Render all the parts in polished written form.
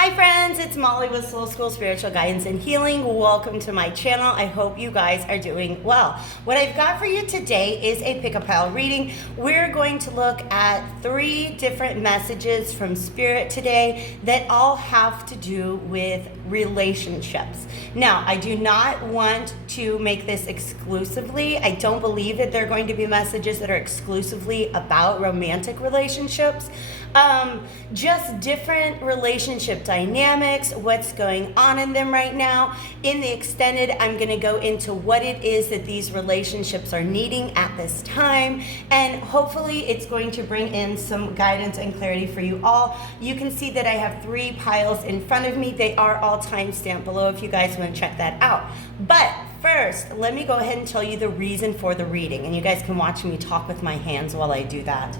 Hi friends, it's Molly with Soul School Spiritual Guidance and Healing. Welcome to my channel. I hope you guys are doing well. What I've got for you today is a pick-a-pile reading. We're going to look at 3 different messages from Spirit today that all have to do with relationships. Now, I do not want to make this exclusively. I don't believe that there are going to be messages that are exclusively about romantic relationships. Just different relationship dynamics, what's going on in them right now. In the extended, I'm going to go into what it is that these relationships are needing at this time, and hopefully it's going to bring in some guidance and clarity for you all. You can see that I have 3 piles in front of me. They are all timestamped below if you guys want to check that out. But first, let me go ahead and tell you the reason for the reading, and you guys can watch me talk with my hands while I do that.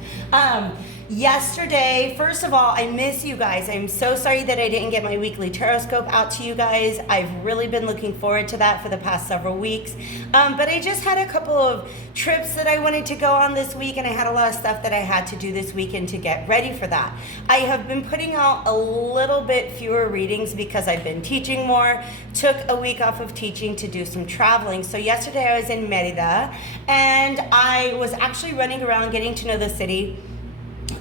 Yesterday, first of all, I miss you guys. I'm so sorry that I didn't get my weekly Taroscope out to you guys. I've really been looking forward to that for the past several weeks. But I just had a couple of trips that I wanted to go on this week, and I had a lot of stuff that I had to do this weekend to get ready for that. I have been putting out a little bit fewer readings because I've been teaching more, took a week off of teaching to do some traveling. So yesterday I was in Merida, and I was actually running around getting to know the city.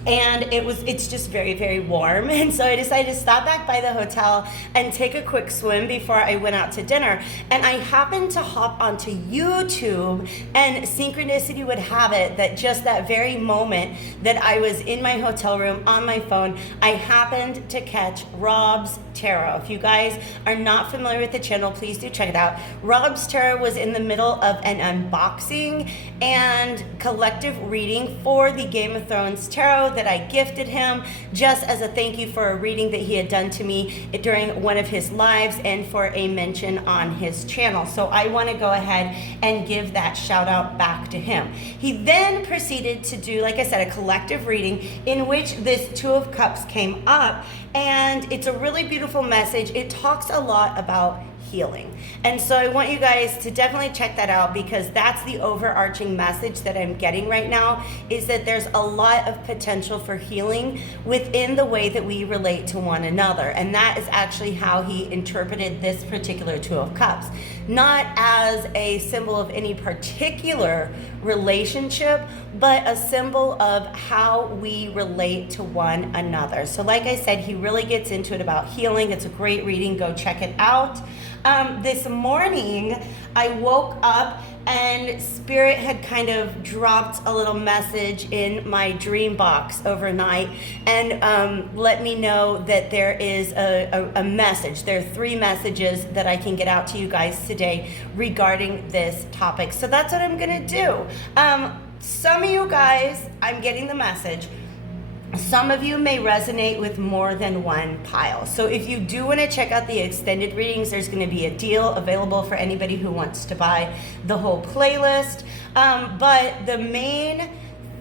And it's just very, very warm. And so I decided to stop back by the hotel and take a quick swim before I went out to dinner. And I happened to hop onto YouTube, and synchronicity would have it that just that very moment that I was in my hotel room on my phone, I happened to catch Rob's Tarot. If you guys are not familiar with the channel, please do check it out. Rob's Tarot was in the middle of an unboxing and collective reading for the Game of Thrones Tarot that I gifted him just as a thank you for a reading that he had done to me during one of his lives and for a mention on his channel. So I want to go ahead and give that shout out back to him. He then proceeded to do, like I said, a collective reading in which this 2 of Cups came up, and it's a really beautiful message. It talks a lot about healing. And so I want you guys to definitely check that out, because that's the overarching message that I'm getting right now, is that there's a lot of potential for healing within the way that we relate to one another. And that is actually how he interpreted this particular 2 of Cups. Not as a symbol of any particular relationship, but a symbol of how we relate to one another. So like I said, he really gets into it about healing. It's a great reading. Go check it out. This morning, I woke up and Spirit had kind of dropped a little message in my dream box overnight and let me know that there is a message. There are 3 messages that I can get out to you guys today regarding this topic. So that's what I'm going to do. Some of you guys, I'm getting the message. Some of you may resonate with more than one pile. So if you do want to check out the extended readings, there's going to be a deal available for anybody who wants to buy the whole playlist. But the main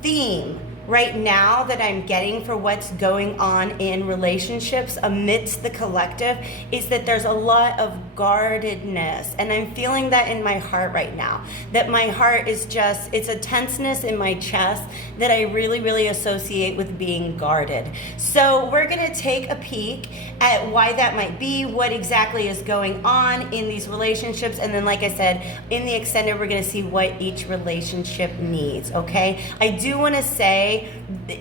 theme right now that I'm getting for what's going on in relationships amidst the collective is that there's a lot of guardedness, and I'm feeling that in my heart right now, that my heart is just, it's a tenseness in my chest that I really, really associate with being guarded. So we're gonna take a peek at why that might be, what exactly is going on in these relationships, and then like I said, in the extended, we're gonna see what each relationship needs, okay? I do wanna say,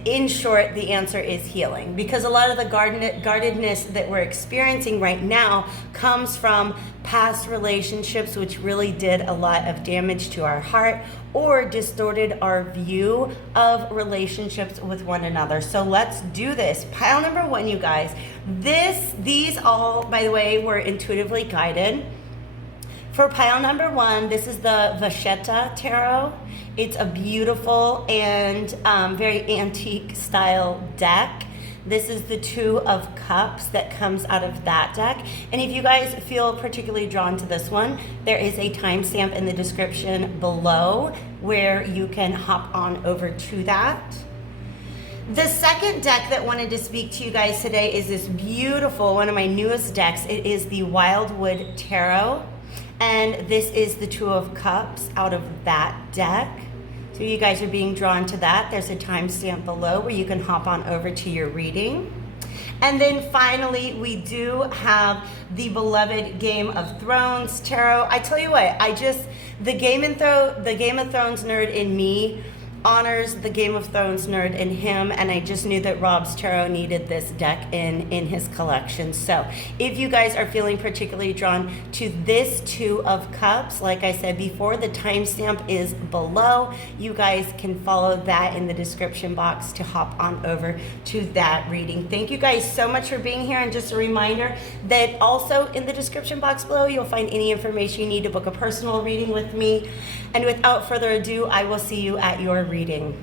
in short, the answer is healing, because a lot of the guardedness that we're experiencing right now comes from past relationships which really did a lot of damage to our heart or distorted our view of relationships with one another. So let's do this. Pile number 1, you guys. These all, by the way, were intuitively guided. For pile number 1, this is the Vacchetta Tarot. It's a beautiful and very antique style deck. This is the 2 of Cups that comes out of that deck. And if you guys feel particularly drawn to this one, there is a timestamp in the description below where you can hop on over to that. The second deck that wanted to speak to you guys today is this beautiful, one of my newest decks. It is the Wildwood Tarot. And this is the 2 of Cups out of that deck. So you guys are being drawn to that. There's a timestamp below where you can hop on over to your reading. And then finally, we do have the beloved Game of Thrones tarot. I tell you what, the Game of Thrones nerd in me honors the Game of Thrones nerd in him, and I just knew that Rob's tarot needed this deck in his collection. So if you guys are feeling particularly drawn to this Two of Cups, like I said before, the timestamp is below. You guys can follow that in the description box to hop on over to that reading. Thank you guys so much for being here, and just a reminder that also in the description box below you'll find any information you need to book a personal reading with me. And without further ado, I will see you at your reading.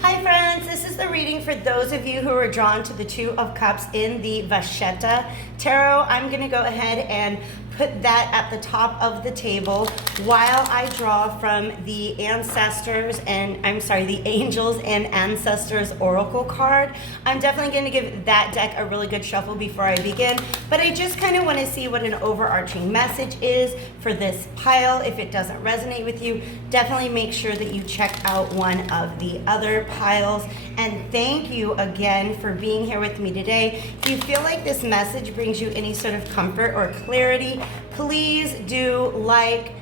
Hi friends, this is the reading for those of you who are drawn to the Two of Cups in the Vacchetta tarot. I'm going to go ahead and put that at the top of the table while I draw from the the Angels and Ancestors Oracle card. I'm definitely going to give that deck a really good shuffle before I begin, but I just kind of want to see what an overarching message is for this pile. If it doesn't resonate with you, definitely make sure that you check out one of the other piles. And thank you again for being here with me today. If you feel like this message brings you any sort of comfort or clarity, please do like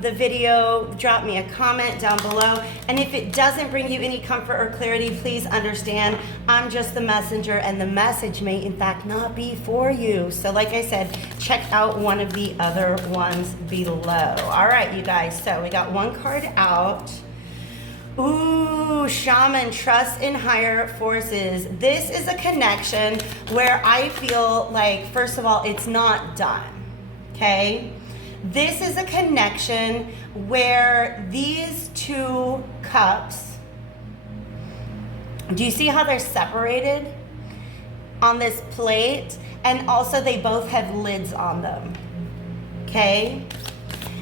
the video, drop me a comment down below. And if it doesn't bring you any comfort or clarity, please understand I'm just the messenger, and the message may in fact not be for you. So like I said, check out one of the other ones below. All right, you guys, so we got one card out. Ooh, Shaman, trust in higher forces. This is a connection where I feel like, first of all, it's not done, okay? This is a connection where these two cups, do you see how they're separated on this plate? And also they both have lids on them, okay?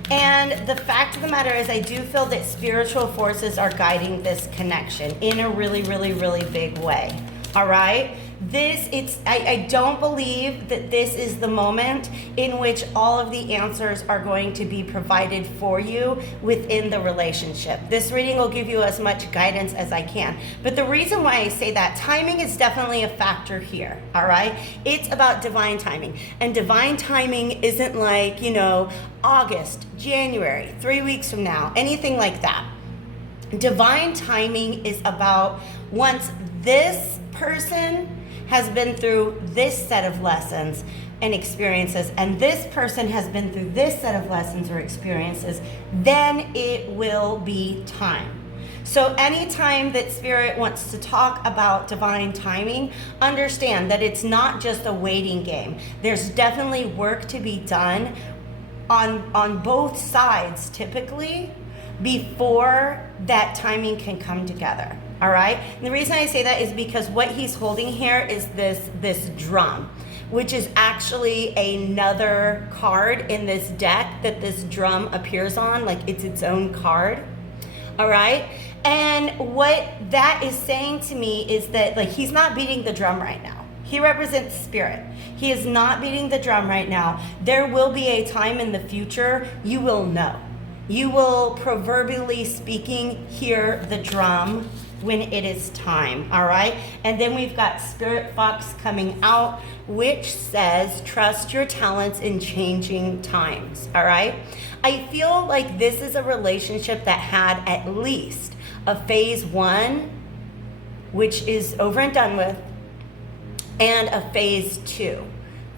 And the fact of the matter is I do feel that spiritual forces are guiding this connection in a really, really, really big way, all right? I don't believe that this is the moment in which all of the answers are going to be provided for you within the relationship. This reading will give you as much guidance as I can. But the reason why I say that, timing is definitely a factor here, all right? It's about divine timing. And divine timing isn't like, you know, August, January, 3 weeks from now, anything like that. Divine timing is about once this person has been through this set of lessons and experiences, and this person has been through this set of lessons or experiences, then it will be time. So anytime that Spirit wants to talk about divine timing, understand that it's not just a waiting game. There's definitely work to be done on both sides typically before that timing can come together. All right. And the reason I say that is because what he's holding here is this drum, which is actually another card in this deck that this drum appears on, like it's its own card. All right. And what that is saying to me is that, like, he's not beating the drum right now. He represents spirit. He is not beating the drum right now. There will be a time in the future you will know. You will, proverbially speaking, hear the drum when it is time, all right? And then we've got Spirit Fox coming out, which says, trust your talents in changing times, all right? I feel like this is a relationship that had at least a phase 1, which is over and done with, and a phase 2.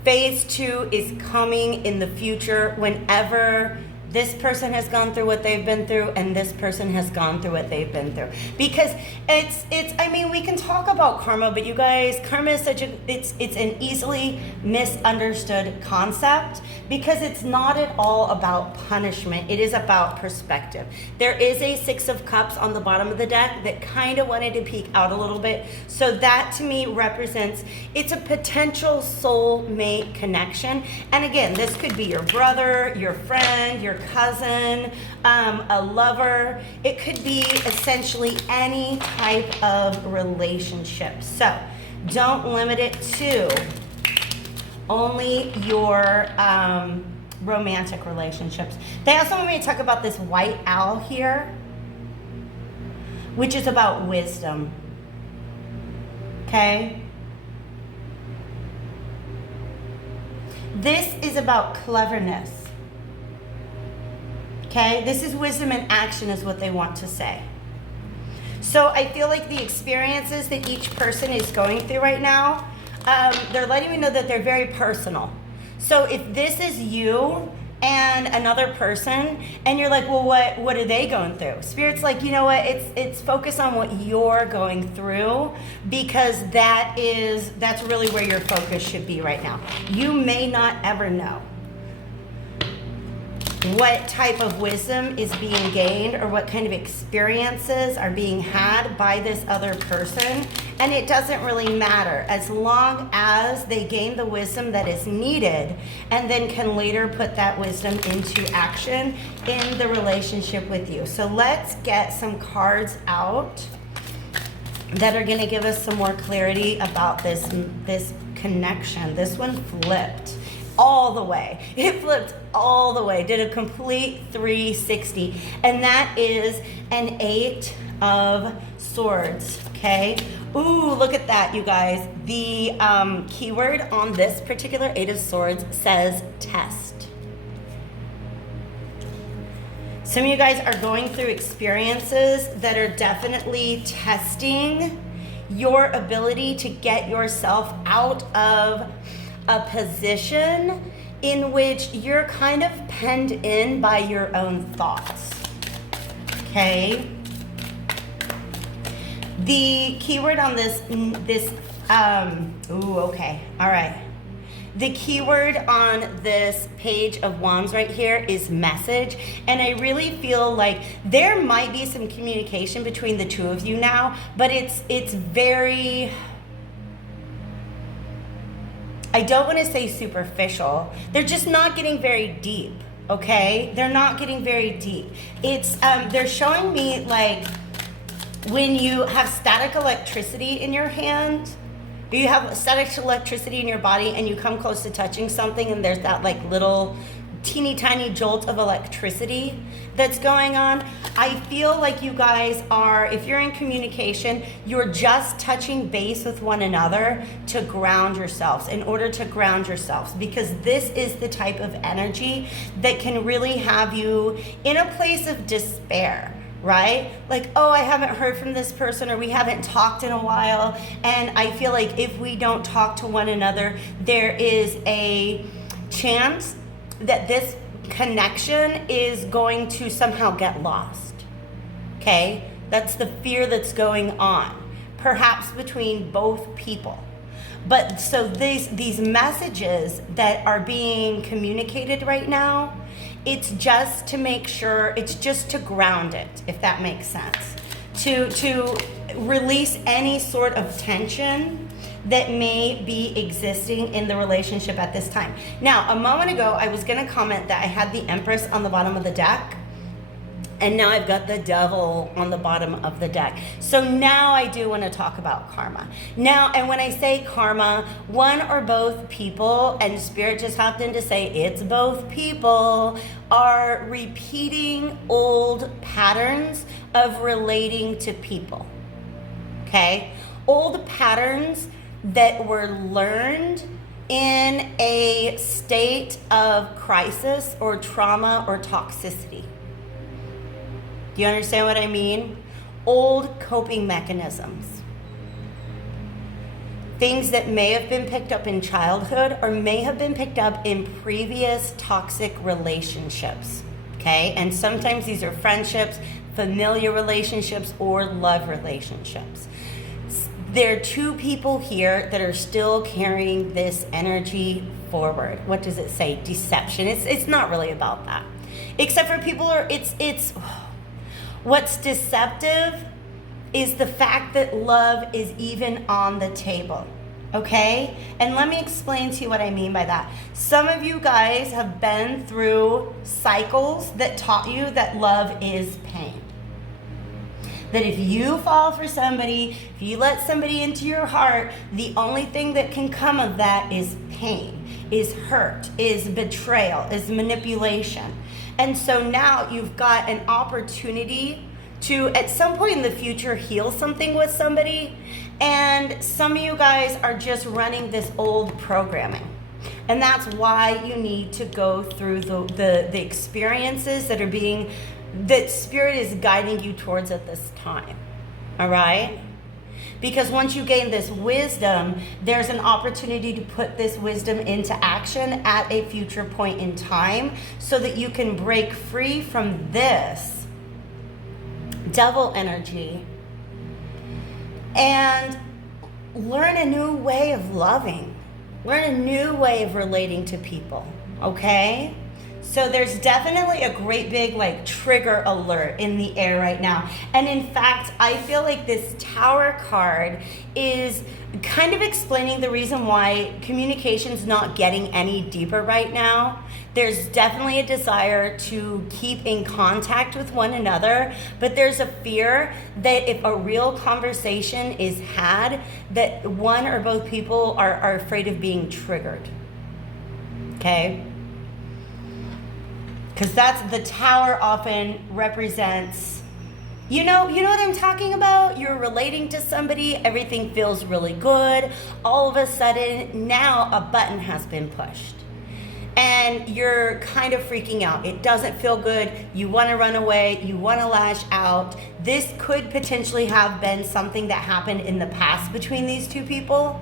Phase 2 is coming in the future whenever this person has gone through what they've been through and this person has gone through what they've been through. Because I mean, we can talk about karma, but you guys, karma is it's an easily misunderstood concept because it's not at all about punishment. It is about perspective. There is a 6 of Cups on the bottom of the deck that kind of wanted to peek out a little bit. So that to me represents, it's a potential soulmate connection. And again, this could be your brother, your friend, your cousin, a lover. It could be essentially any type of relationship. So don't limit it to only your romantic relationships. They also want me to talk about this white owl here, which is about wisdom. Okay? This is about cleverness. Okay? This is wisdom in action is what they want to say. So I feel like the experiences that each person is going through right now, they're letting me know that they're very personal. So if this is you and another person, and you're like, well, what are they going through? Spirit's like, you know what? It's focus on what you're going through, because that's really where your focus should be right now. You may not ever know what type of wisdom is being gained or what kind of experiences are being had by this other person. And it doesn't really matter as long as they gain the wisdom that is needed and then can later put that wisdom into action in the relationship with you. So let's get some cards out that are going to give us some more clarity about this connection. This one flipped all the way. It flipped all the way, did a complete 360. And that is an 8 of Swords, okay? Ooh, look at that, you guys. The keyword on this particular 8 of Swords says test. Some of you guys are going through experiences that are definitely testing your ability to get yourself out of a position in which you're kind of penned in by your own thoughts, okay? The keyword on okay, all right. The keyword on this page of wands right here is message, and I really feel like there might be some communication between the two of you now, but it's very, I don't want to say superficial. They're just not getting very deep, okay? They're not getting very deep. It's they're showing me like when you have static electricity in your hand, you have static electricity in your body and you come close to touching something and there's that like little teeny tiny jolt of electricity that's going on. I feel like you guys are, if you're in communication, you're just touching base with one another to ground yourselves, in order to ground yourselves, because this is the type of energy that can really have you in a place of despair, right? Like, oh, I haven't heard from this person, or we haven't talked in a while, and I feel like if we don't talk to one another, there is a chance that this connection is going to somehow get lost, okay? That's the fear that's going on, perhaps between both people. But so these messages that are being communicated right now, it's just to make sure, it's just to ground it, if that makes sense. To release any sort of tension that may be existing in the relationship at this time. Now, a moment ago, I was gonna comment that I had the Empress on the bottom of the deck, and now I've got the Devil on the bottom of the deck. So now I do wanna talk about karma. Now, and when I say karma, one or both people, and Spirit just hopped in to say it's both people, are repeating old patterns of relating to people, okay? Old patterns that were learned in a state of crisis or trauma or toxicity. Do you understand what I mean? Old coping mechanisms. Things that may have been picked up in childhood or may have been picked up in previous toxic relationships, okay? And sometimes these are friendships, familiar relationships, or love relationships. There are two people here that are still carrying this energy forward. What does it say? Deception. It's not really about that. Except for people are, it's what's deceptive is the fact that love is even on the table. Okay? And let me explain to you what I mean by that. Some of you guys have been through cycles that taught you that love is pain. That if you fall for somebody, if you let somebody into your heart, the only thing that can come of that is pain, is hurt, is betrayal, is manipulation. And so now you've got an opportunity to, at some point in the future, heal something with somebody. And some of you guys are just running this old programming. And that's why you need to go through the experiences that Spirit is guiding you towards at this time. All right? Because once you gain this wisdom, there's an opportunity to put this wisdom into action at a future point in time so that you can break free from this devil energy and learn a new way of loving, learn a new way of relating to people, okay? So there's definitely a great big like trigger alert in the air right now. And in fact, I feel like this Tower card is kind of explaining the reason why communication's not getting any deeper right now. There's definitely a desire to keep in contact with one another, but there's a fear that if a real conversation is had, that one or both people are afraid of being triggered, okay? Because that's, the Tower often represents, you know what I'm talking about? You're relating to somebody, everything feels really good. All of a sudden, now a button has been pushed. And you're kind of freaking out. It doesn't feel good. You want to run away. You want to lash out. This could potentially have been something that happened in the past between these two people.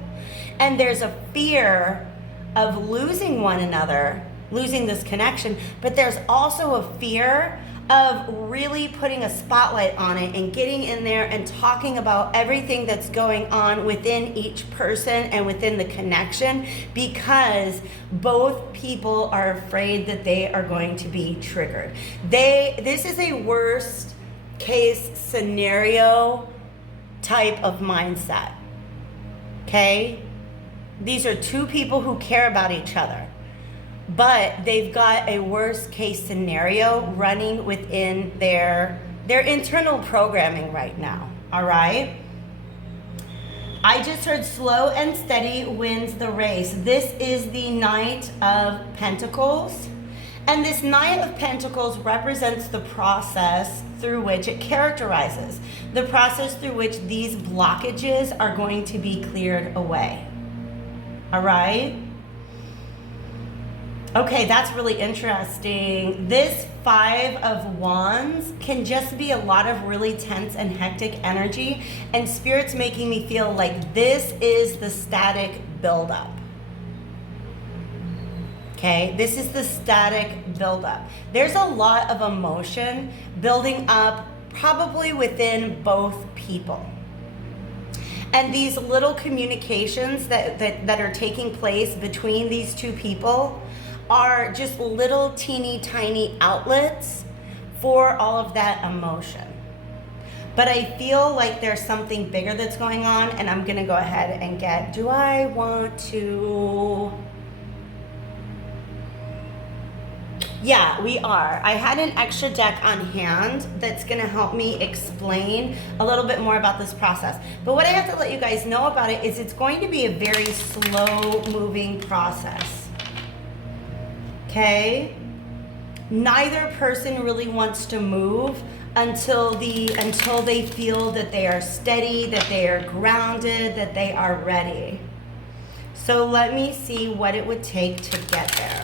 And there's a fear of losing one another, losing this connection, but there's also a fear of really putting a spotlight on it and getting in there and talking about everything that's going on within each person and within the connection, because both people are afraid that they are going to be triggered. This is a worst case scenario type of mindset, okay? These are two people who care about each other, but they've got a worst case scenario running within their internal programming right now, all right? I just heard slow and steady wins the race. This is the Knight of Pentacles. And this Knight of Pentacles represents the process through which it characterizes, the process through which these blockages are going to be cleared away, all right? Okay, that's really interesting. This Five of Wands can just be a lot of really tense and hectic energy, and Spirit's making me feel like this is the static buildup. Okay, this is the static buildup. There's a lot of emotion building up probably within both people. And these little communications that are taking place between these two people are just little teeny tiny outlets for all of that emotion. But I feel like there's something bigger that's going on, and I'm gonna go ahead and get, do I want to? Yeah, we are. I had an extra deck on hand that's gonna help me explain a little bit more about this process. But what I have to let you guys know about it is it's going to be a very slow moving process. Okay, neither person really wants to move until they feel that they are steady, that they are grounded, that they are ready. So let me see what it would take to get there.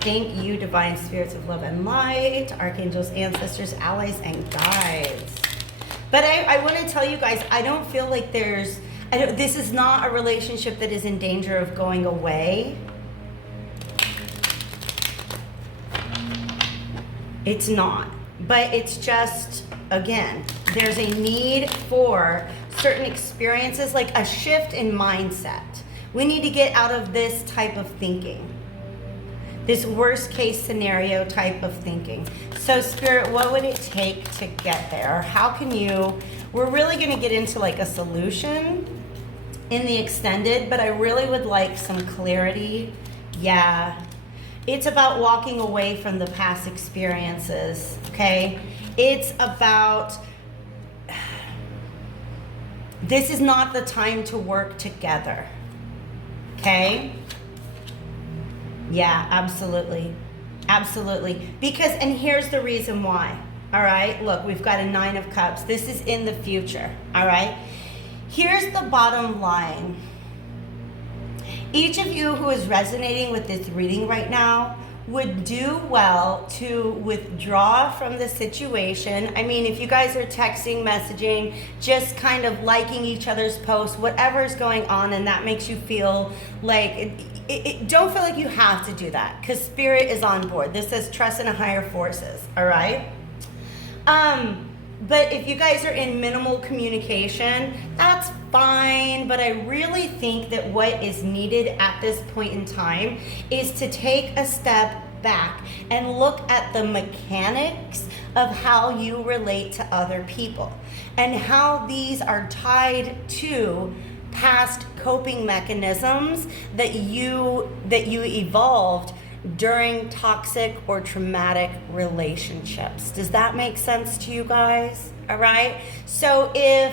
Thank you, divine spirits of love and light, archangels, ancestors, allies, and guides. But I want to tell you guys, I don't feel like this is not a relationship that is in danger of going away. It's not, but it's just, again, there's a need for certain experiences, like a shift in mindset. We need to get out of this type of thinking, this worst case scenario type of thinking. So Spirit, what would it take to get there? How can we're really gonna get into like a solution in the extended, but I really would like some clarity. Yeah. It's about walking away from the past experiences, okay? It's about, this is not the time to work together, okay? Yeah, absolutely. Absolutely. Because, and here's the reason why. all right? Look, we've got a 9 of Cups. This is in the future, all right? Here's the bottom line. Each of you who is resonating with this reading right now would do well to withdraw from the situation. I mean, if you guys are texting, messaging, just kind of liking each other's posts, whatever's going on, and that makes you feel like, don't feel like you have to do that, because Spirit is on board. This says trust in higher forces, all right? But if you guys are in minimal communication, that's fine. But I really think that what is needed at this point in time is to take a step back and look at the mechanics of how you relate to other people and how these are tied to past coping mechanisms that you evolved during toxic or traumatic relationships. Does that make sense to you guys? All right. So if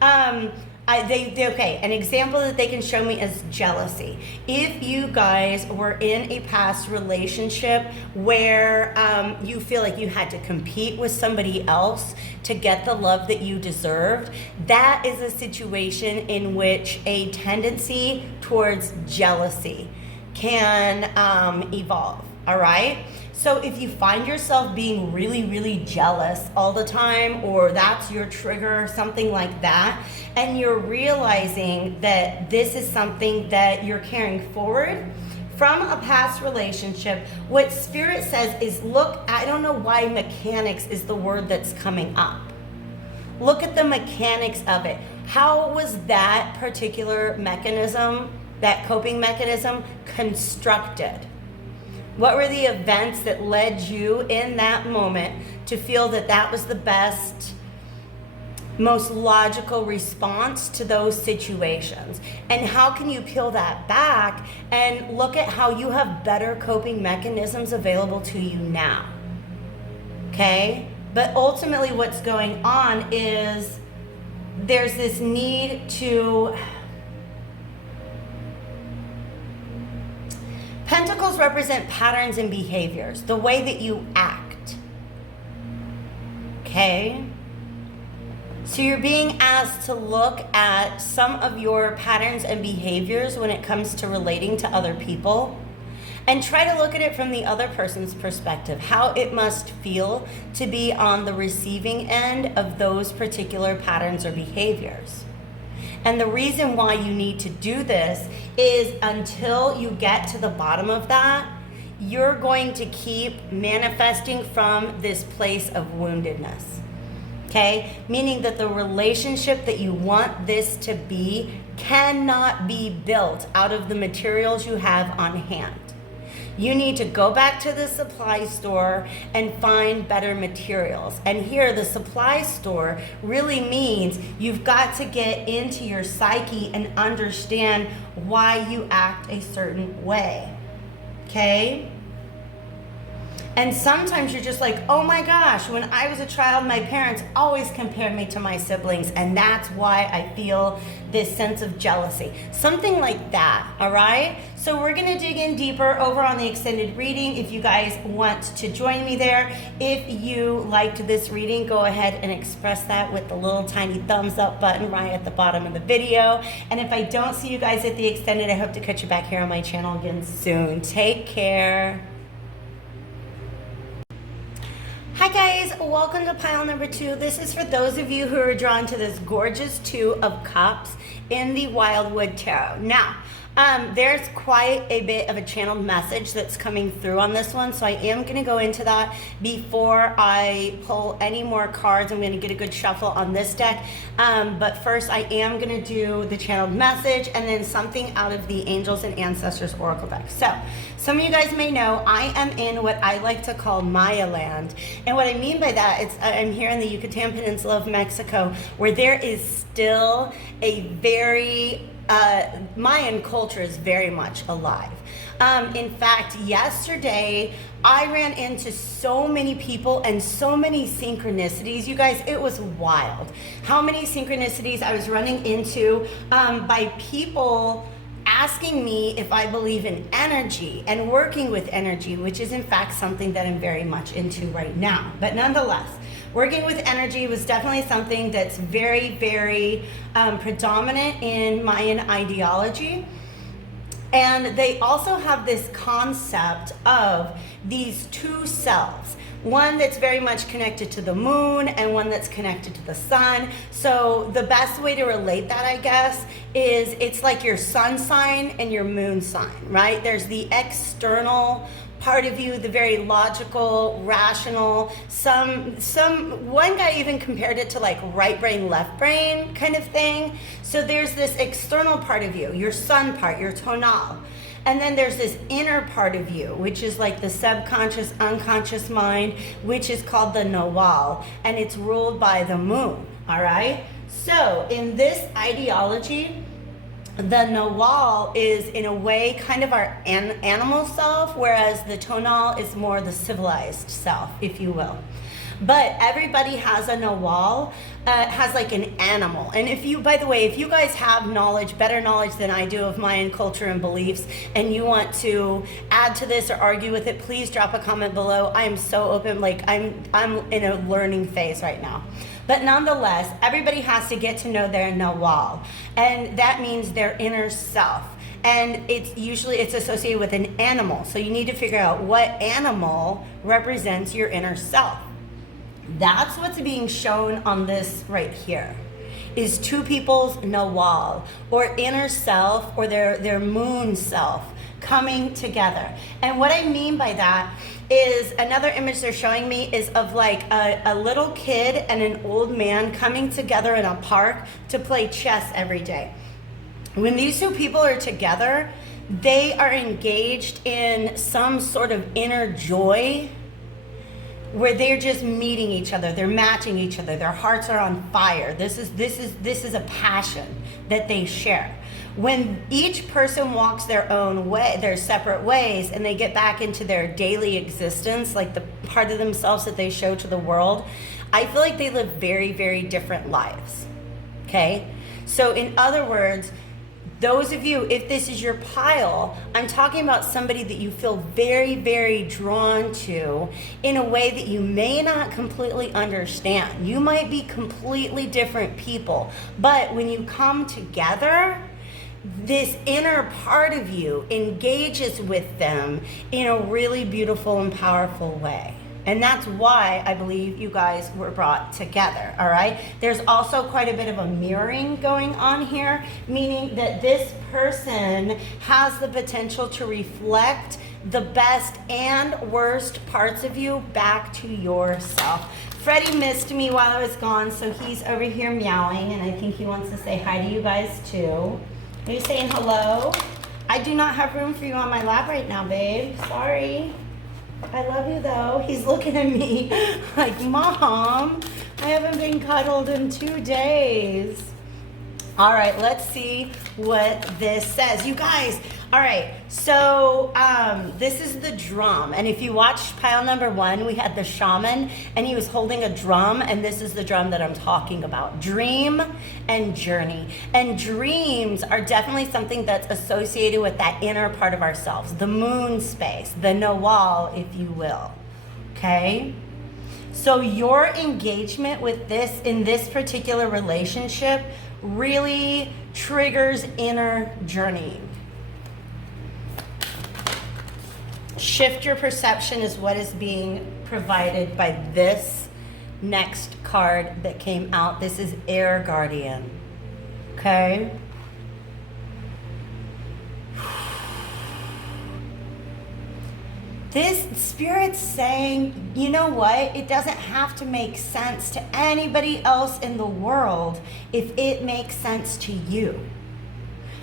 okay, an example that they can show me is jealousy. If you guys were in a past relationship where you feel like you had to compete with somebody else to get the love that you deserved, that is a situation in which a tendency towards jealousy can evolve, all right? So if you find yourself being really, really jealous all the time, or that's your trigger, something like that, and you're realizing that this is something that you're carrying forward from a past relationship, what Spirit says is, look, I don't know why mechanics is the word that's coming up. Look at the mechanics of it. How was that particular mechanism, that coping mechanism, constructed? What were the events that led you in that moment to feel that that was the best, most logical response to those situations? And how can you peel that back and look at how you have better coping mechanisms available to you now? Okay? But ultimately what's going on is there's this need to... Pentacles represent patterns and behaviors, the way that you act. Okay? So you're being asked to look at some of your patterns and behaviors when it comes to relating to other people, and try to look at it from the other person's perspective, how it must feel to be on the receiving end of those particular patterns or behaviors. And the reason why you need to do this is until you get to the bottom of that, you're going to keep manifesting from this place of woundedness. Okay? Meaning that the relationship that you want this to be cannot be built out of the materials you have on hand. You need to go back to the supply store and find better materials. And here, the supply store really means you've got to get into your psyche and understand why you act a certain way. Okay? And sometimes you're just like, oh my gosh, when I was a child, my parents always compared me to my siblings, and that's why I feel this sense of jealousy. Something like that, all right? So we're gonna dig in deeper over on the extended reading if you guys want to join me there. If you liked this reading, go ahead and express that with the little tiny thumbs up button right at the bottom of the video. And if I don't see you guys at the extended, I hope to catch you back here on my channel again soon. Take care. Hi guys, welcome to pile number 2. This is for those of you who are drawn to this gorgeous 2 of Cups in the Wildwood Tarot. Now, there's quite a bit of a channeled message that's coming through on this one, so I am going to go into that before I pull any more cards. I'm going to get a good shuffle on this deck, but first I am going to do the channeled message and then something out of the Angels and Ancestors Oracle deck. So, some of you guys may know I am in what I like to call Maya land, and what I mean by that is I'm here in the Yucatan Peninsula of Mexico, where there is still a very Mayan culture is very much alive. In fact, yesterday I ran into so many people and so many synchronicities. You guys, it was wild. How many synchronicities I was running into by people asking me if I believe in energy and working with energy, which is in fact something that I'm very much into right now. But nonetheless, working with energy was definitely something that's very, very predominant in Mayan ideology. And they also have this concept of these two selves. One that's very much connected to the moon and one that's connected to the sun. So the best way to relate that, I guess, is it's like your sun sign and your moon sign, right? There's the external part of you, the very logical, rational. One guy even compared it to like right brain, left brain kind of thing. So there's this external part of you, your sun part, your tonal. And then there's this inner part of you, which is like the subconscious, unconscious mind, which is called the Nawal, and it's ruled by the moon, all right? So in this ideology, the Nawal is in a way kind of our animal self, whereas the tonal is more the civilized self, if you will. But everybody has a Nawal, has like an animal. And if you, by the way, if you guys have knowledge, better knowledge than I do of Mayan culture and beliefs, and you want to add to this or argue with it, please drop a comment below. I am so open, like I'm in a learning phase right now. But nonetheless, everybody has to get to know their Nawal. And that means their inner self. And it's associated with an animal. So you need to figure out what animal represents your inner self. That's what's being shown on this right here, is two people's Nawal, or inner self, or their moon self coming together. And what I mean by that is, another image they're showing me is of like a little kid and an old man coming together in a park to play chess every day. When these two people are together, they are engaged in some sort of inner joy, where they're just meeting each other, they're matching each other, their hearts are on fire. This is a passion that they share. When each person walks their own way, their separate ways, and they get back into their daily existence, like the part of themselves that they show to the world, I feel like they live very, very different lives. Okay? So in other words, those of you, if this is your pile, I'm talking about somebody that you feel very, very drawn to in a way that you may not completely understand. You might be completely different people, but when you come together, this inner part of you engages with them in a really beautiful and powerful way. And that's why I believe you guys were brought together, all right? There's also quite a bit of a mirroring going on here, meaning that this person has the potential to reflect the best and worst parts of you back to yourself. Freddie missed me while I was gone, so he's over here meowing, and I think he wants to say hi to you guys too. Are you saying hello? I do not have room for you on my lap right now, babe. Sorry. I love you though. He's looking at me like, Mom, I haven't been cuddled in 2 days. All right, let's see what this says. You guys, all right, so this is the drum. And if you watched pile number 1, we had the shaman and he was holding a drum, and this is the drum that I'm talking about. Dream and journey. And dreams are definitely something that's associated with that inner part of ourselves, the moon space, the Nawal, if you will, okay? So your engagement with this in this particular relationship really triggers inner journeying. Shift your perception is what is being provided by this next card that came out. This is Air Guardian. Okay? This Spirit's saying, you know what? It doesn't have to make sense to anybody else in the world if it makes sense to you.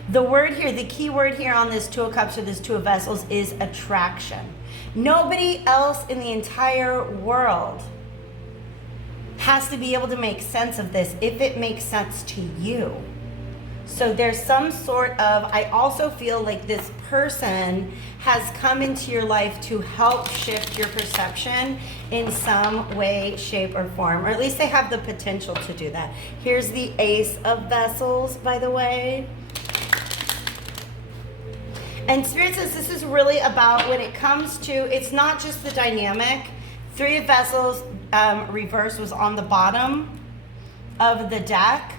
The word here, the key word here on this Two of Cups or this Two of Vessels is attraction. Nobody else in the entire world has to be able to make sense of this if it makes sense to you. So there's some sort of, I also feel like this person has come into your life to help shift your perception in some way, shape, or form, or at least they have the potential to do that. Here's the Ace of Vessels, by the way. And Spirit says this is really about when it comes to, it's not just the dynamic. Three of Vessels, reverse was on the bottom of the deck.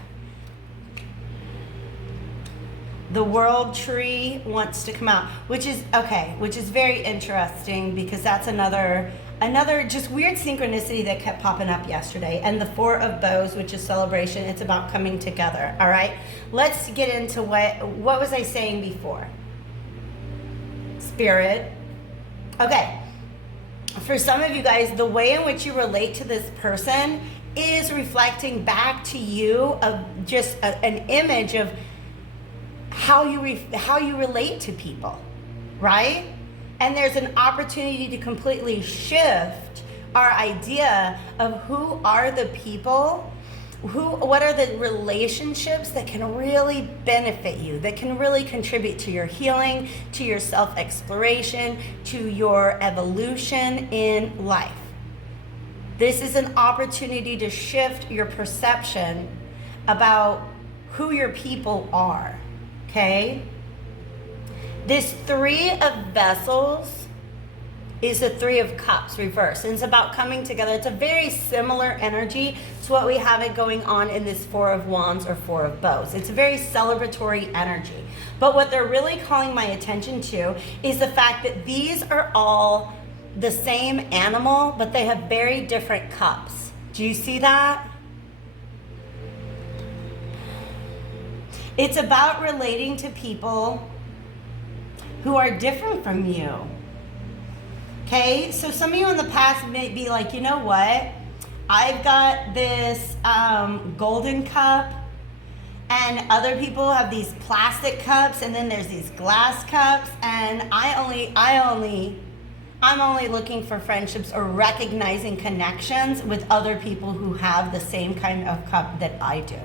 The world tree wants to come out, which is very interesting, because that's another just weird synchronicity that kept popping up yesterday. And the Four of Bows, which is celebration, it's about coming together. All right, let's get into what was I saying before? Spirit. Okay, for some of you guys, the way in which you relate to this person is reflecting back to you of just an image of how you relate to people, right? And there's an opportunity to completely shift our idea of who are the people, what are the relationships that can really benefit you, that can really contribute to your healing, to your self-exploration, to your evolution in life. This is an opportunity to shift your perception about who your people are. Okay, this Three of Vessels is the Three of Cups reverse, and it's about coming together. It's a very similar energy to what we have it going on in this Four of Wands or Four of Bows. It's a very celebratory energy. But what they're really calling my attention to is the fact that these are all the same animal, but they have very different cups. Do you see that? It's about relating to people who are different from you. Okay, so some of you in the past may be like, you know what? I've got this golden cup, and other people have these plastic cups, and then there's these glass cups, and I'm only looking for friendships or recognizing connections with other people who have the same kind of cup that I do.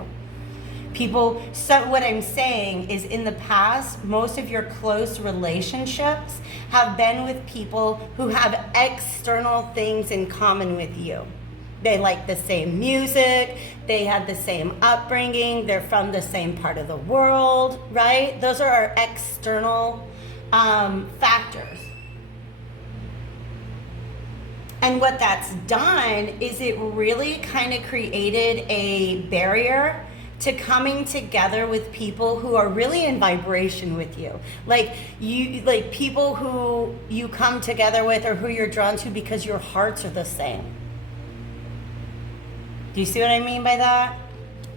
So what I'm saying is, in the past, most of your close relationships have been with people who have external things in common with you. They like the same music, they had the same upbringing, they're from the same part of the world, right? Those are our external factors. And what that's done is it really kind of created a barrier to coming together with people who are really in vibration with you. Like people who you come together with, or who you're drawn to because your hearts are the same. Do you see what I mean by that?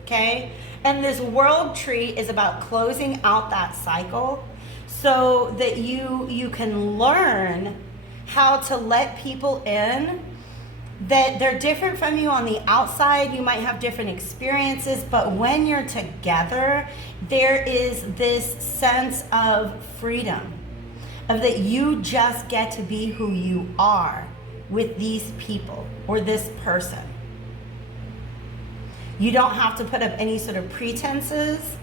Okay? And this world tree is about closing out that cycle so that you can learn how to let people in that they're different from you on the outside. You might have different experiences, but when you're together, there is this sense of freedom, of that you just get to be who you are with these people or this person. You don't have to put up any sort of pretenses,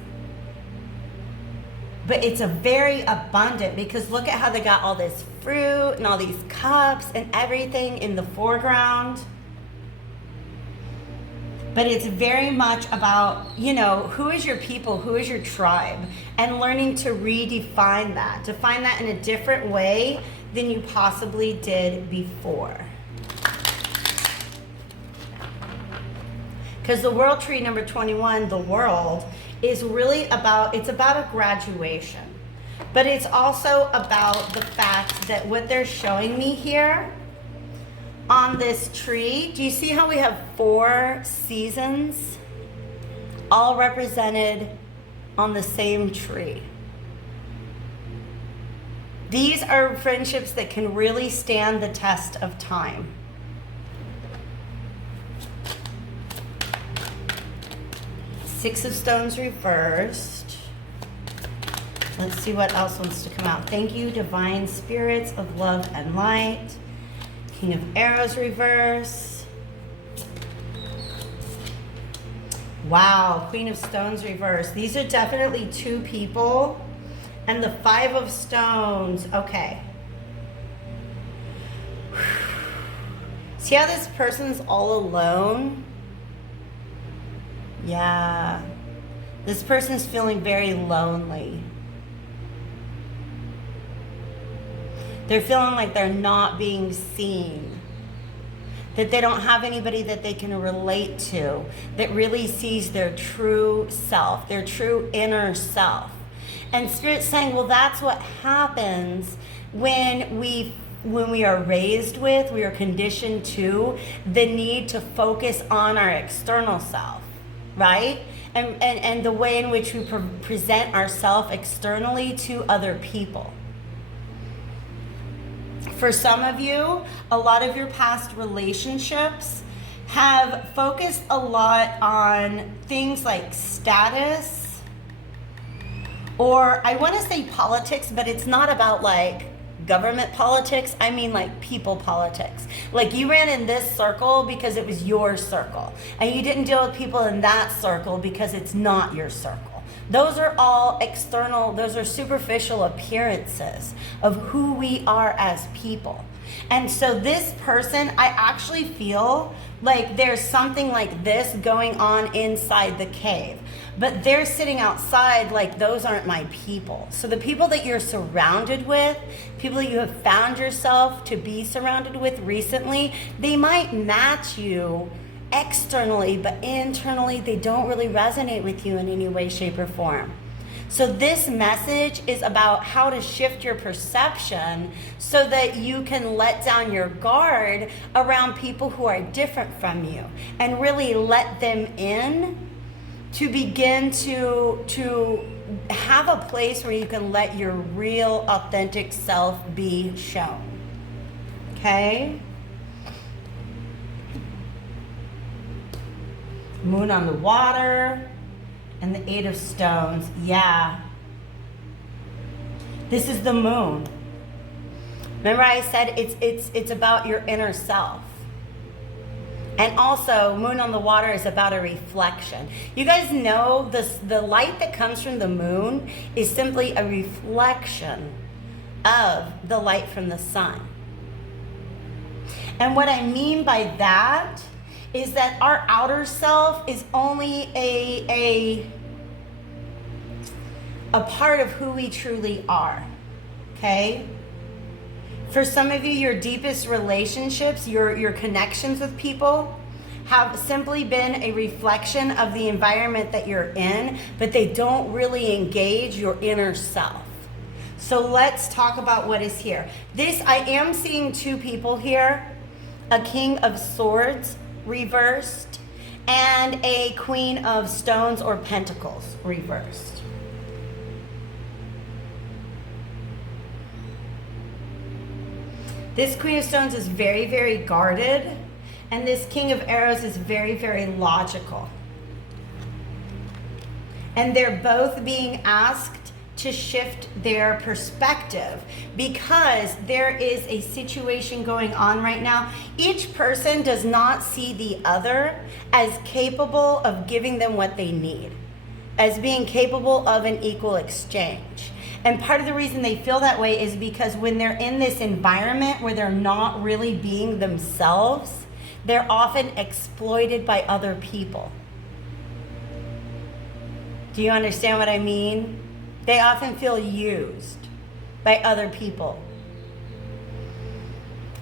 but it's a very abundant, because look at how they got all this fruit and all these cups and everything in the foreground. But it's very much about, who is your people, who is your tribe, and learning to redefine that, to find that in a different way than you possibly did before. Because the world tree number 21, the world, is really about a graduation. But it's also about the fact that what they're showing me here on this tree, do you see how we have 4 seasons all represented on the same tree? These are friendships that can really stand the test of time. Six of Stones reversed. Let's see what else wants to come out. Thank you, divine spirits of love and light. King of Arrows reverse. Wow, Queen of Stones reverse. These are definitely 2 people. And the 5 of Stones, okay. See how this person's all alone? Yeah, this person's feeling very lonely. They're feeling like they're not being seen. that they don't have anybody that they can relate to that really sees their true self, their true inner self. And Spirit's saying, well, that's what happens when we are raised with, we are conditioned to the need to focus on our external self, right? And the way in which we present ourselves externally to other people. For some of you, a lot of your past relationships have focused a lot on things like status, or I want to say politics, but it's not about like government politics. I mean like people politics. Like you ran in this circle because it was your circle, and you didn't deal with people in that circle because it's not your circle. Those are all external, those are superficial appearances of who we are as people. And so this person, I actually feel like there's something like this going on inside the cave. But they're sitting outside like those aren't my people. So the people that you're surrounded with, people that you have found yourself to be surrounded with recently, they might match you externally, but internally they don't really resonate with you in any way, shape, or form. So this message is about how to shift your perception so that you can let down your guard around people who are different from you and really let them in to begin to have a place where you can let your real, authentic self be shown. Okay? Moon on the water and the Eight of Stones. Yeah. This is the moon. Remember I said it's about your inner self. And also, moon on the water is about a reflection. You guys know the light that comes from the moon is simply a reflection of the light from the sun. And what I mean by that is that our outer self is only a part of who we truly are, okay? For some of you, your deepest relationships, your connections with people have simply been a reflection of the environment that you're in, but they don't really engage your inner self. So let's talk about what is here. I am seeing two people here, a King of Swords reversed and a Queen of Stones or Pentacles reversed. This Queen of Stones is very, very guarded, and this King of Arrows is very, very logical. And they're both being asked to shift their perspective because there is a situation going on right now. Each person does not see the other as capable of giving them what they need, as being capable of an equal exchange. And part of the reason they feel that way is because when they're in this environment where they're not really being themselves, they're often exploited by other people. Do you understand what I mean? They often feel used by other people.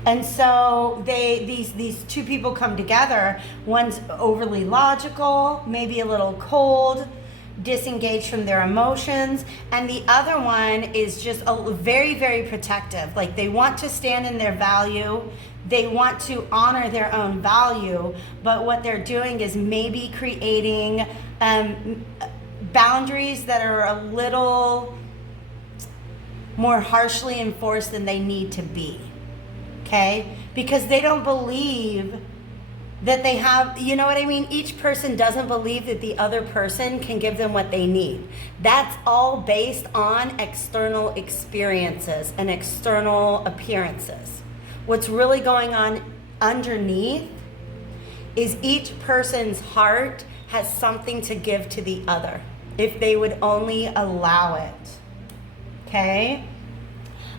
And so these two people come together. One's overly logical, maybe a little cold, disengaged from their emotions, and the other one is just very, very protective. Like they want to stand in their value, they want to honor their own value, but what they're doing is maybe creating boundaries that are a little more harshly enforced than they need to be, okay? Because they don't believe that they have, you know what I mean? Each person doesn't believe that the other person can give them what they need. That's all based on external experiences and external appearances. What's really going on underneath is each person's heart has something to give to the other, if they would only allow it, okay?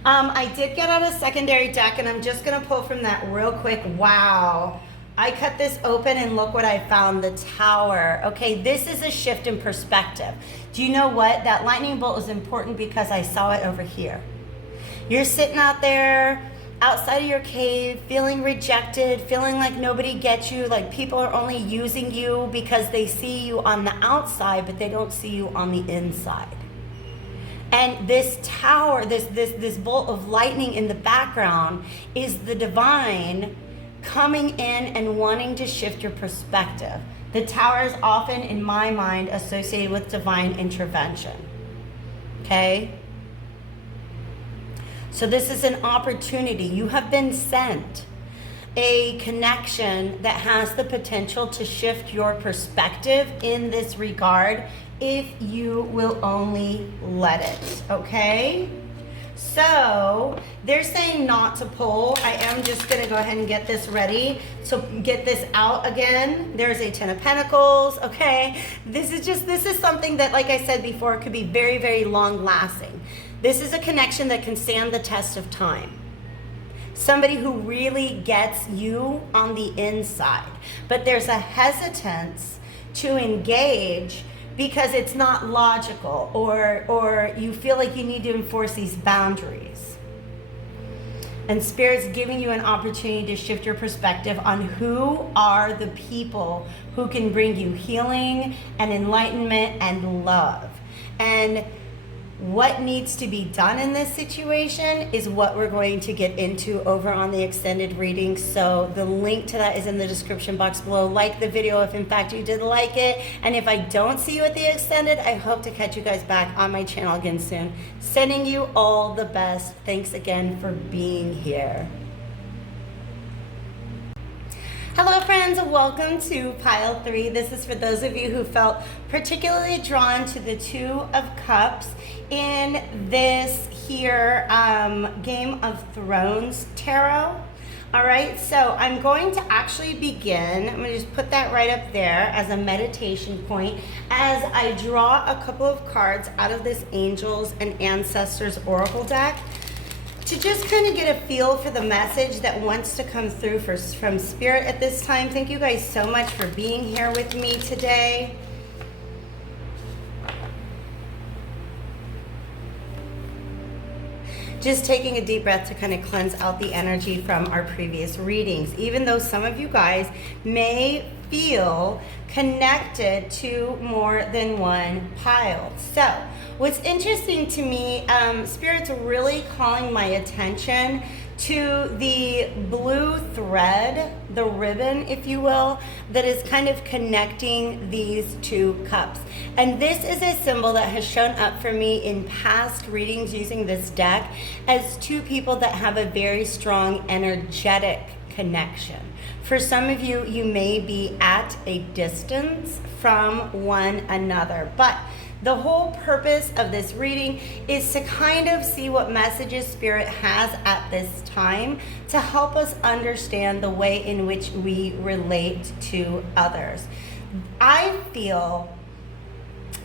I did get out a secondary deck, and I'm just gonna pull from that real quick. Wow. I cut this open and look what I found, the Tower. Okay, this is a shift in perspective. Do you know what? That lightning bolt is important because I saw it over here. You're sitting out there outside of your cave, feeling rejected, feeling like nobody gets you, like people are only using you because they see you on the outside, but they don't see you on the inside. And this tower, this bolt of lightning in the background is the divine coming in and wanting to shift your perspective. The tower is often, in my mind, associated with divine intervention. Okay? So this is an opportunity. You have been sent a connection that has the potential to shift your perspective in this regard if you will only let it, okay? So they're saying not to pull. I am just gonna go ahead and get this ready. So get this out again. There's a 10 of Pentacles, okay? This is something that, like I said before, could be very, very long lasting. This is a connection that can stand the test of time. Somebody who really gets you on the inside. But there's a hesitance to engage because it's not logical, or you feel like you need to enforce these boundaries. And Spirit's giving you an opportunity to shift your perspective on who are the people who can bring you healing and enlightenment and love. And what needs to be done in this situation is what we're going to get into over on the extended reading. So the link to that is in the description box below. Like the video if in fact you did like it. And if I don't see you at the extended, I hope to catch you guys back on my channel again soon. Sending you all the best. Thanks again for being here. Hello friends, welcome to pile 3. This is for those of you who felt particularly drawn to the Two of Cups in this here Game of Thrones tarot. All right, so I'm going to actually begin. I'm going to just put that right up there as a meditation point as I draw a couple of cards out of this Angels and Ancestors Oracle deck, to just kind of get a feel for the message that wants to come through from Spirit at this time. Thank you guys so much for being here with me today. Just taking a deep breath to kind of cleanse out the energy from our previous readings, even though some of you guys may feel connected to more than one pile. So what's interesting to me, Spirit's really calling my attention to the blue thread, the ribbon, if you will, that is kind of connecting these two cups. And this is a symbol that has shown up for me in past readings using this deck as two people that have a very strong energetic connection. For some of you, you may be at a distance from one another, but the whole purpose of this reading is to kind of see what messages Spirit has at this time to help us understand the way in which we relate to others. I feel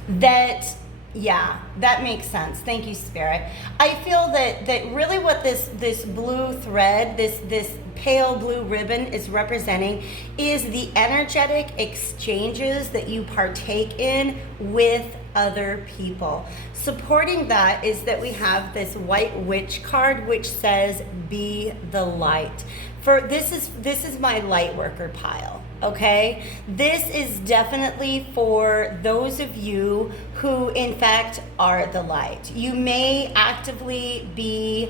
that, yeah, that makes sense. Thank you, Spirit. I feel that really what this blue thread, this pale blue ribbon is representing is the energetic exchanges that you partake in with other people. Supporting that is that we have this White Witch card which says be the light. For this is my light worker pile. Okay, this is definitely for those of you who in fact are the light. You may actively be,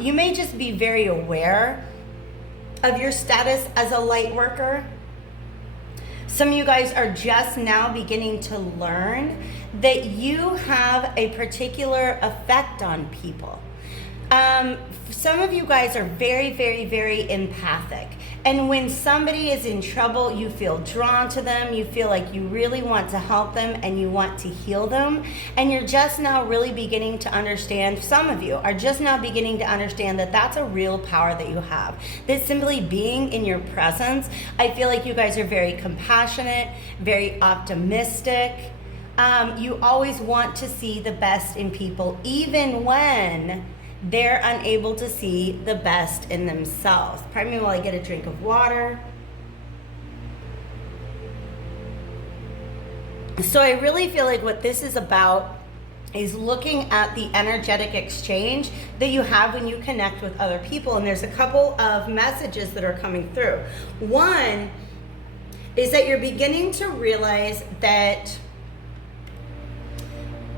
you may just be very aware of your status as a light worker. Some of you guys are just now beginning to learn that you have a particular effect on people. Some of you guys are very, very, very empathic. And when somebody is in trouble, you feel drawn to them. You feel like you really want to help them and you want to heal them. And you're just now really beginning to understand, some of you are just now beginning to understand that that's a real power that you have. That simply being in your presence, I feel like you guys are very compassionate, very optimistic. You always want to see the best in people, even when they're unable to see the best in themselves. Pardon me while I get a drink of water. So I really feel like what this is about is looking at the energetic exchange that you have when you connect with other people. And there's a couple of messages that are coming through. One is that you're beginning to realize that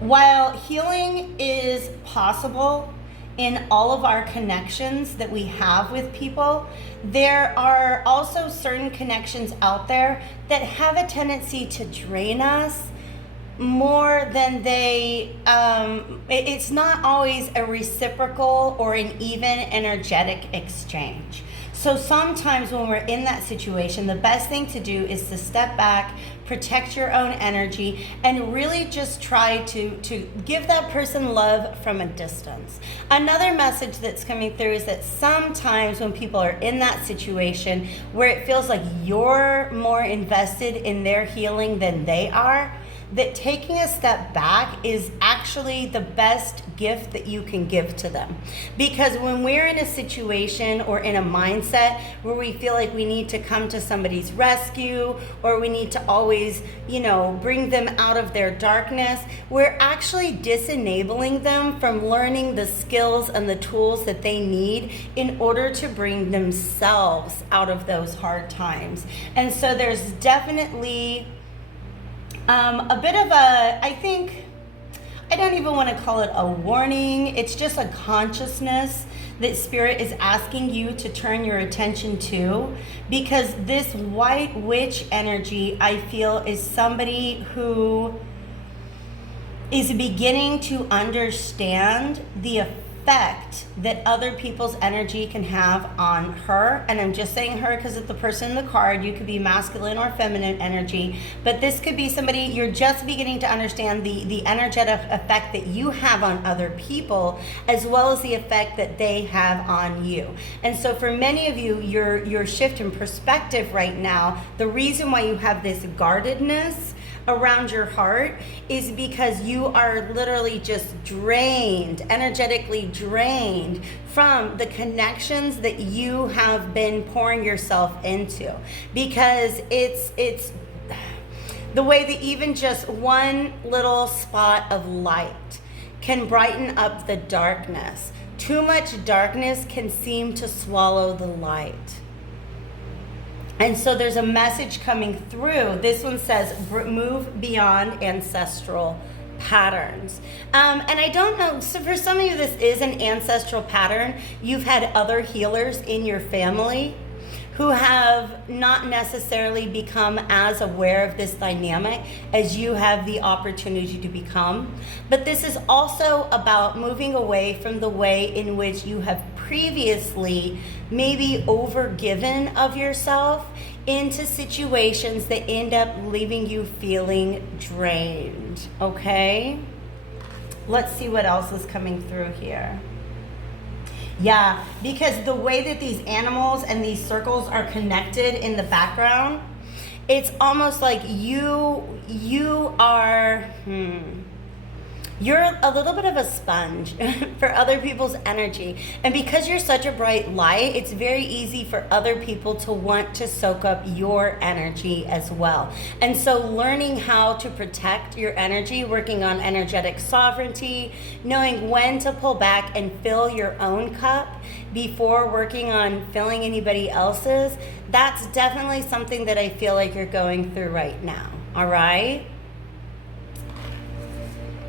while healing is possible in all of our connections that we have with people, there are also certain connections out there that have a tendency to drain us more than they, it's not always a reciprocal or an even energetic exchange. So sometimes when we're in that situation, the best thing to do is to step back, protect your own energy, and really just try to give that person love from a distance. Another message that's coming through is that sometimes when people are in that situation where it feels like you're more invested in their healing than they are, that taking a step back is actually the best gift that you can give to them. Because when we're in a situation or in a mindset where we feel like we need to come to somebody's rescue, or we need to always, bring them out of their darkness, we're actually disenabling them from learning the skills and the tools that they need in order to bring themselves out of those hard times. And so there's definitely a bit of I don't even want to call it a warning. It's just a consciousness that Spirit is asking you to turn your attention to, because this white witch energy, I feel, is somebody who is beginning to understand the effect that other people's energy can have on her. And I'm just saying her because it's the person in the card. You could be masculine or feminine energy, but this could be somebody you're just beginning to understand the energetic effect that you have on other people, as well as the effect that they have on you. And so for many of you, your shift in perspective right now, the reason why you have this guardedness around your heart is because you are literally just drained, energetically drained from the connections that you have been pouring yourself into. Because it's the way that even just one little spot of light can brighten up the darkness. Too much darkness can seem to swallow the light. And so there's a message coming through. This one says, move beyond ancestral patterns. And I don't know, so for some of you, this is an ancestral pattern. You've had other healers in your family who have not necessarily become as aware of this dynamic as you have the opportunity to become. But this is also about moving away from the way in which you have previously maybe overgiven of yourself into situations that end up leaving you feeling drained, okay? Let's see what else is coming through here. Yeah, because the way that these animals and these circles are connected in the background, it's almost like you are, you're a little bit of a sponge for other people's energy. And because you're such a bright light, it's very easy for other people to want to soak up your energy as well. And so learning how to protect your energy, working on energetic sovereignty, knowing when to pull back and fill your own cup before working on filling anybody else's, that's definitely something that I feel like you're going through right now, all right?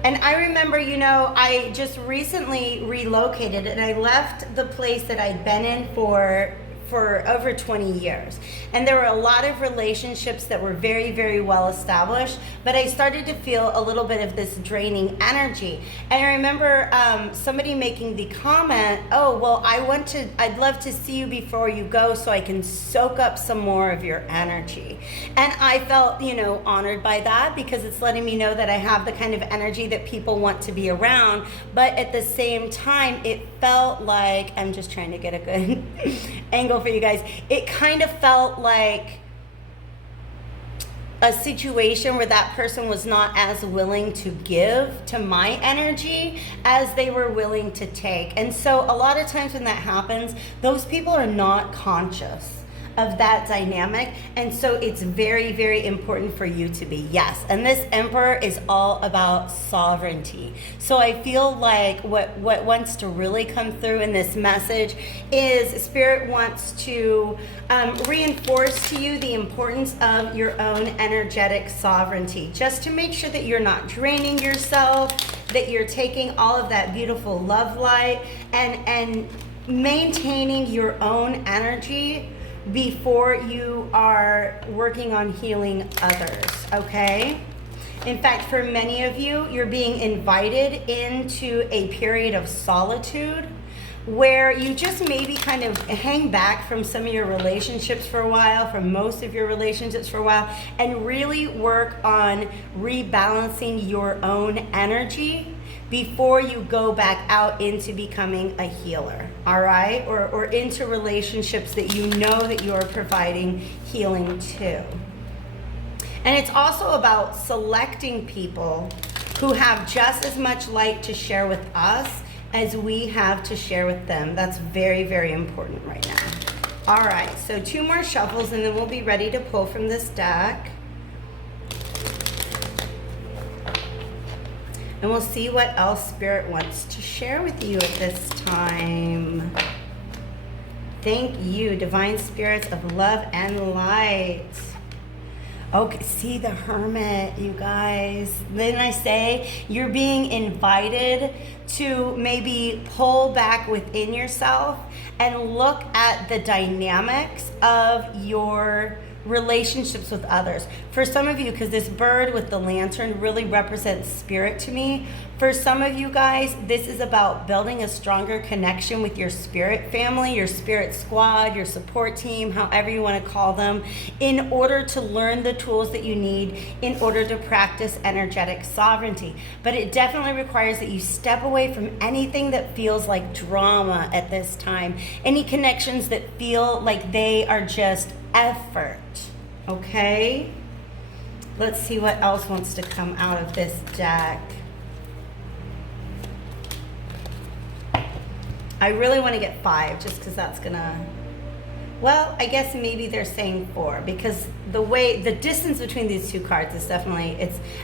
And I remember, I just recently relocated and I left the place that I'd been in for over 20 years. And there were a lot of relationships that were very, very well established, but I started to feel a little bit of this draining energy. And I remember somebody making the comment, oh, well, I'd love to see you before you go so I can soak up some more of your energy. And I felt, honored by that, because it's letting me know that I have the kind of energy that people want to be around. But at the same time, it felt like, I'm just trying to get a good angle for you guys. It kind of felt like a situation where that person was not as willing to give to my energy as they were willing to take. And so a lot of times when that happens, those people are not conscious of that dynamic. And so it's very, very important for you to be, yes. And this Emperor is all about sovereignty. So I feel like what wants to really come through in this message is Spirit wants to reinforce to you the importance of your own energetic sovereignty, just to make sure that you're not draining yourself, that you're taking all of that beautiful love light and maintaining your own energy before you are working on healing others, okay? In fact, for many of you, you're being invited into a period of solitude where you just maybe kind of hang back from some of your relationships for a while, from most of your relationships for a while, and really work on rebalancing your own energy before you go back out into becoming a healer, all right? Or into relationships that you know that you're providing healing to. And it's also about selecting people who have just as much light to share with us as we have to share with them. That's very, very important right now. All right, so 2 more shuffles and then we'll be ready to pull from this deck. And we'll see what else Spirit wants to share with you at this time. Thank you, Divine Spirits of love and light. Okay, see the Hermit, you guys. Then I say you're being invited to maybe pull back within yourself and look at the dynamics of your relationships with others. For some of you, because this bird with the lantern really represents spirit to me, for some of you guys, this is about building a stronger connection with your spirit family, your spirit squad, your support team, however you want to call them, in order to learn the tools that you need in order to practice energetic sovereignty. But it definitely requires that you step away from anything that feels like drama at this time, any connections that feel like they are just effort, okay? Let's see what else wants to come out of this deck. I really want to get 5 just because that's gonna, well, I guess maybe they're saying 4 because the distance between these 2 cards is definitely,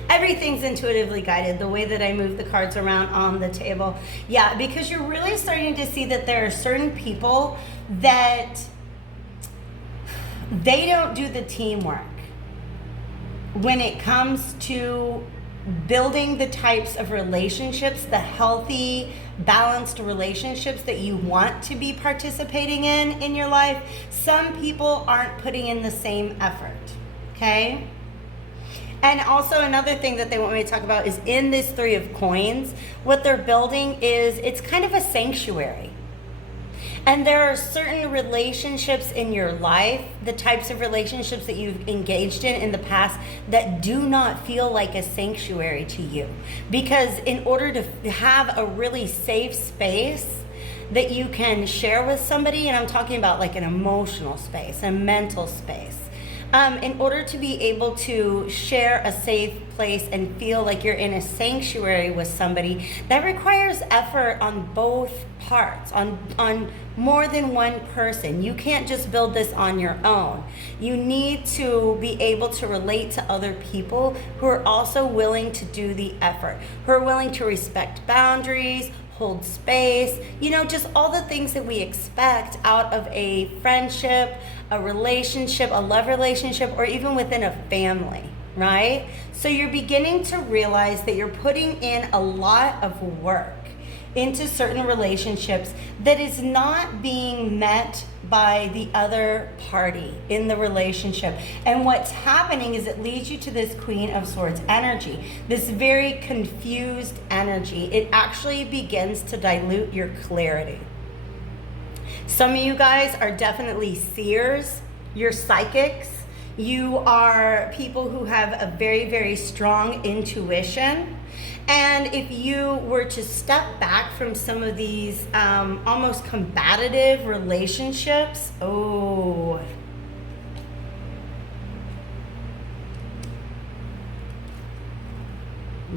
everything's intuitively guided, the way that I move the cards around on the table. Yeah, because you're really starting to see that there are certain people that they don't do the teamwork when it comes to building the types of relationships, the healthy, balanced relationships that you want to be participating in your life. Some people aren't putting in the same effort, okay? And also another thing that they want me to talk about is in this 3 of coins, what they're building is, it's kind of a sanctuary. And there are certain relationships in your life, the types of relationships that you've engaged in the past, that do not feel like a sanctuary to you. Because in order to have a really safe space that you can share with somebody, and I'm talking about like an emotional space, a mental space, in order to be able to share a safe place and feel like you're in a sanctuary with somebody, that requires effort on both parts, on more than one person. You can't just build this on your own. You need to be able to relate to other people who are also willing to do the effort, who are willing to respect boundaries, hold space, just all the things that we expect out of a friendship, a relationship, a love relationship, or even within a family, right? So you're beginning to realize that you're putting in a lot of work into certain relationships that is not being met by the other party in the relationship. And what's happening is it leads you to this Queen of Swords energy, this very confused energy. It actually begins to dilute your clarity. Some of you guys are definitely seers, you're psychics, you are people who have a very, very strong intuition. And if you were to step back from some of these almost combative relationships,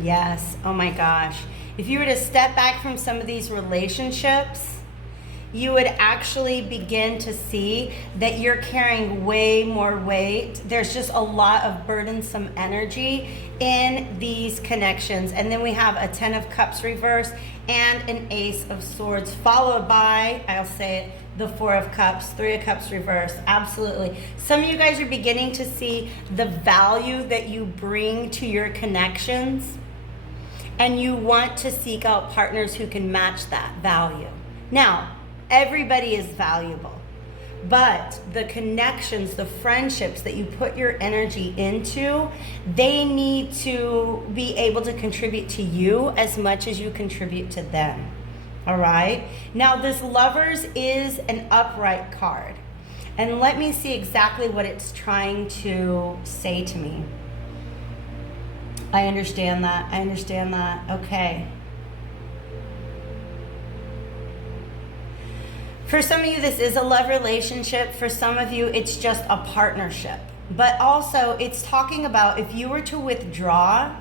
yes, oh my gosh. If you were to step back from some of these relationships, you would actually begin to see that you're carrying way more weight. There's just a lot of burdensome energy in these connections. And then we have a 10 of Cups reverse and an Ace of Swords, followed by, I'll say it, the 4 of Cups, 3 of Cups reverse. Absolutely. Some of you guys are beginning to see the value that you bring to your connections, and you want to seek out partners who can match that value. Now, everybody is valuable, but the connections, the friendships that you put your energy into, they need to be able to contribute to you as much as you contribute to them. All right? Now, this Lovers is an upright card. And let me see exactly what it's trying to say to me. I understand that. I understand that. Okay. For some of you, this is a love relationship. For some of you, it's just a partnership. But also, it's talking about if you were to withdraw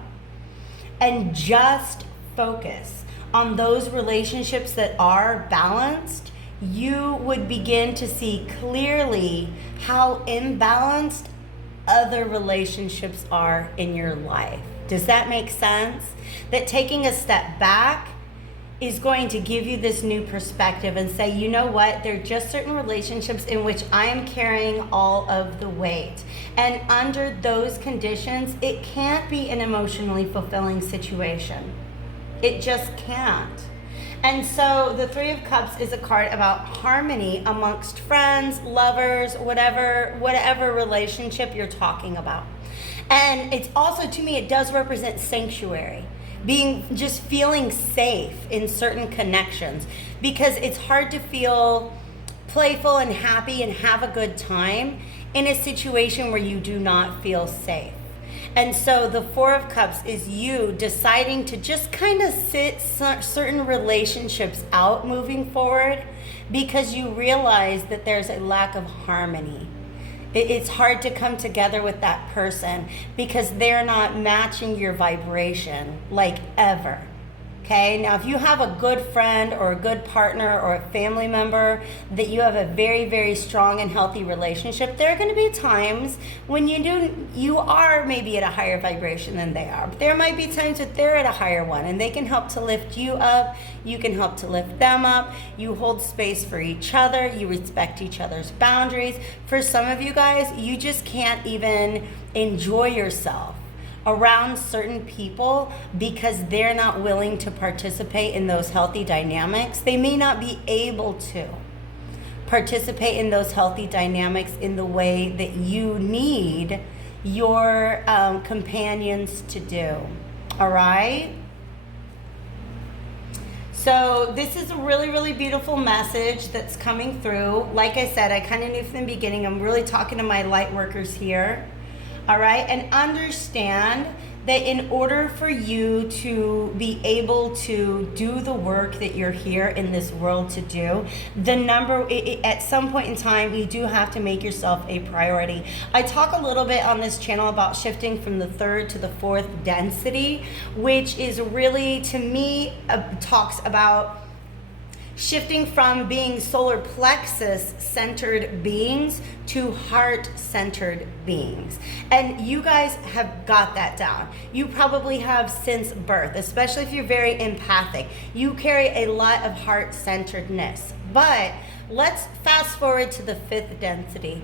and just focus on those relationships that are balanced, you would begin to see clearly how imbalanced other relationships are in your life. Does that make sense? That taking a step back is going to give you this new perspective and say, you know what, there are just certain relationships in which I am carrying all of the weight. And under those conditions, it can't be an emotionally fulfilling situation. It just can't. And so the 3 of Cups is a card about harmony amongst friends, lovers, whatever relationship you're talking about. And it's also, to me, it does represent sanctuary. Just feeling safe in certain connections, because it's hard to feel playful and happy and have a good time in a situation where you do not feel safe. And so the 4 of Cups is you deciding to just kind of sit certain relationships out moving forward, because you realize that there's a lack of harmony. It's hard to come together with that person because they're not matching your vibration, like, ever. Okay, now if you have a good friend or a good partner or a family member that you have a very, very strong and healthy relationship, there are going to be times when you are maybe at a higher vibration than they are. But there might be times that they're at a higher one, and they can help to lift you up. You can help to lift them up. You hold space for each other. You respect each other's boundaries. For some of you guys, you just can't even enjoy yourself around certain people because they're not willing to participate in those healthy dynamics. They may not be able to participate in those healthy dynamics in the way that you need your companions to do. All right? So this is a really, really beautiful message that's coming through. Like I said, I kind of knew from the beginning, I'm really talking to my light workers here. All right, and understand that in order for you to be able to do the work that you're here in this world to do, at some point in time, you do have to make yourself a priority. I talk a little bit on this channel about shifting from the 3rd to the 4th density, which is really, to me, talks about shifting from being solar plexus centered beings to heart centered beings. And you guys have got that down. You probably have since birth, especially if you're very empathic. You carry a lot of heart centeredness. But let's fast forward to the 5th density,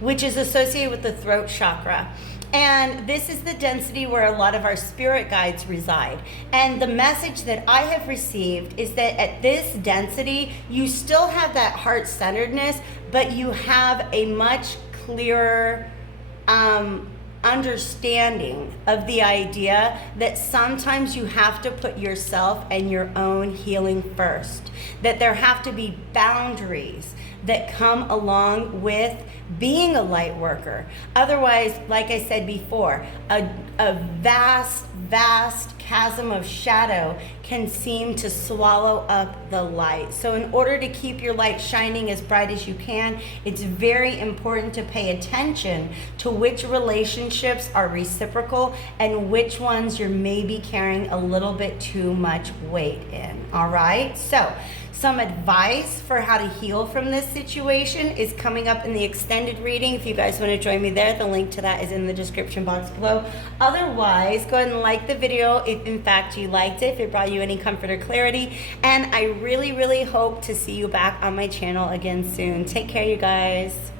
which is associated with the throat chakra. And this is the density where a lot of our spirit guides reside. And the message that I have received is that at this density, you still have that heart-centeredness, but you have a much clearer understanding of the idea that sometimes you have to put yourself and your own healing first. That there have to be boundaries that come along with being a light worker. Otherwise, like I said before, a vast chasm of shadow can seem to swallow up the light. So in order to keep your light shining as bright as you can, it's very important to pay attention to which relationships are reciprocal and which ones you're maybe carrying a little bit too much weight in. All right? So some advice for how to heal from this situation is coming up in the extended reading. If you guys want to join me there, the link to that is in the description box below. Otherwise, go ahead and like the video if in fact you liked it, if it brought you any comfort or clarity. And I really, really hope to see you back on my channel again soon. Take care, you guys.